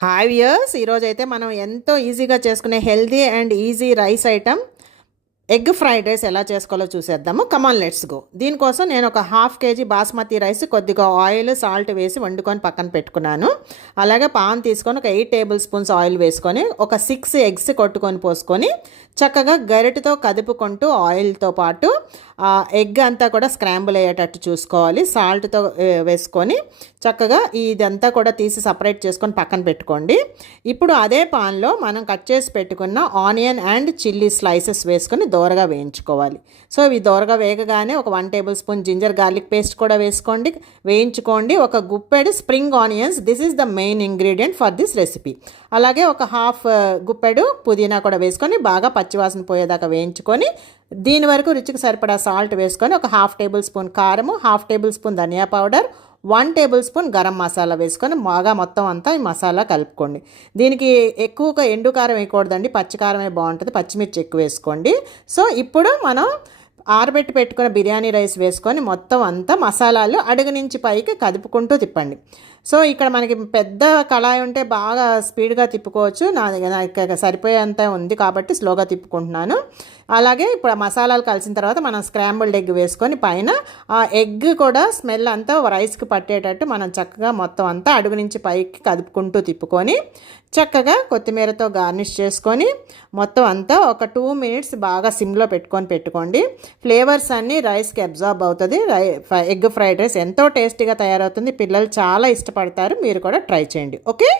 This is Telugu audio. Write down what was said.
హాయ్ ఇయర్స్ ఈరోజైతే మనం ఎంతో ఈజీగా చేసుకునే healthy and easy rice item egg fried rice ఎలా చేసుకోవాలో చూసేద్దాము. కమాన్ లెట్స్ గో దీనికోసం నేను ఒక హాఫ్ కేజీ బాస్మతి రైస్ కొద్దిగా ఆయిల్ సాల్ట్ వేసి వండుకొని పక్కన పెట్టుకున్నాను. అలాగే పాన్ తీసుకొని ఒక ఎయిట్ టేబుల్ స్పూన్స్ ఆయిల్ వేసుకొని ఒక సిక్స్ ఎగ్స్ కొట్టుకొని పోసుకొని చక్కగా గరిటతో కదుపుకుంటూ ఆయిల్తో పాటు ఎగ్ అంతా కూడా స్క్రాంబుల్ అయ్యేటట్టు చూసుకోవాలి. సాల్ట్తో వేసుకొని చక్కగా ఇదంతా కూడా తీసి సపరేట్ చేసుకొని పక్కన పెట్టుకోండి. ఇప్పుడు అదే పాన్లో మనం కట్ చేసి పెట్టుకున్న ఆనియన్ అండ్ చిల్లీ స్లైసెస్ వేసుకొని దోరగా వేయించుకోవాలి. సో ఇవి దోరగా వేగగానే ఒక one tablespoon ginger garlic paste కూడా వేసుకోండి. వేయించుకోండి. ఒక గుప్పెడు spring onions. This is the main ingredient for this recipe. అలాగే ఒక హాఫ్ గుప్పెడు పుదీనా కూడా వేసుకొని బాగా పచ్చివాసన పోయేదాకా వేయించుకొని దీని వరకు రుచికి సరిపడా సాల్ట్ వేసుకొని ఒక హాఫ్ టేబుల్ స్పూన్ కారము హాఫ్ టేబుల్ స్పూన్ ధనియా powder one tablespoon garam masala వేసుకొని బాగా మొత్తం అంతా ఈ మసాలా కలుపుకోండి. దీనికి ఎక్కువగా ఎండు కారం వేయకూడదండి పచ్చికారమే బాగుంటుంది పచ్చిమిర్చి ఎక్కువ వేసుకోండి. సో ఇప్పుడు మనం ఆరబెట్టి పెట్టుకున్న బిర్యానీ రైస్ వేసుకొని మొత్తం అంతా మసాలాలు అడుగు నుంచి పైకి కదుపుకుంటూ తిప్పండి. సో ఇక్కడ మనకి పెద్ద కళాయి ఉంటే బాగా స్పీడ్గా తిప్పుకోవచ్చు. నా దగ్గర సరిపోయేంత ఉంది కాబట్టి స్లోగా తిప్పుకుంటున్నాను. అలాగే ఇప్పుడు ఆ మసాలాలు కలిసిన తర్వాత మనం స్క్రాంబుల్డ్ ఎగ్ వేసుకొని పైన ఆ ఎగ్ కూడా స్మెల్ అంతా రైస్కి పట్టేటట్టు మనం చక్కగా మొత్తం అంతా అడుగు నుంచి పైకి కదుపుకుంటూ తిప్పుకొని చక్కగా కొత్తిమీరతో గార్నిష్ చేసుకొని మొత్తం అంతా ఒక టూ మినిట్స్ బాగా సిమ్లో పెట్టుకొని పెట్టుకోండి. ఫ్లేవర్స్ అన్నీ రైస్కి అబ్జార్బ్ అవుతుంది. రై ఎగ్ ఫ్రైడ్ రైస్ ఎంతో టేస్టీగా తయారవుతుంది. పిల్లలు చాలా ఇష్టం ఇష్టపడతారు మీరు కూడా ట్రై చేయండి. ఓకే?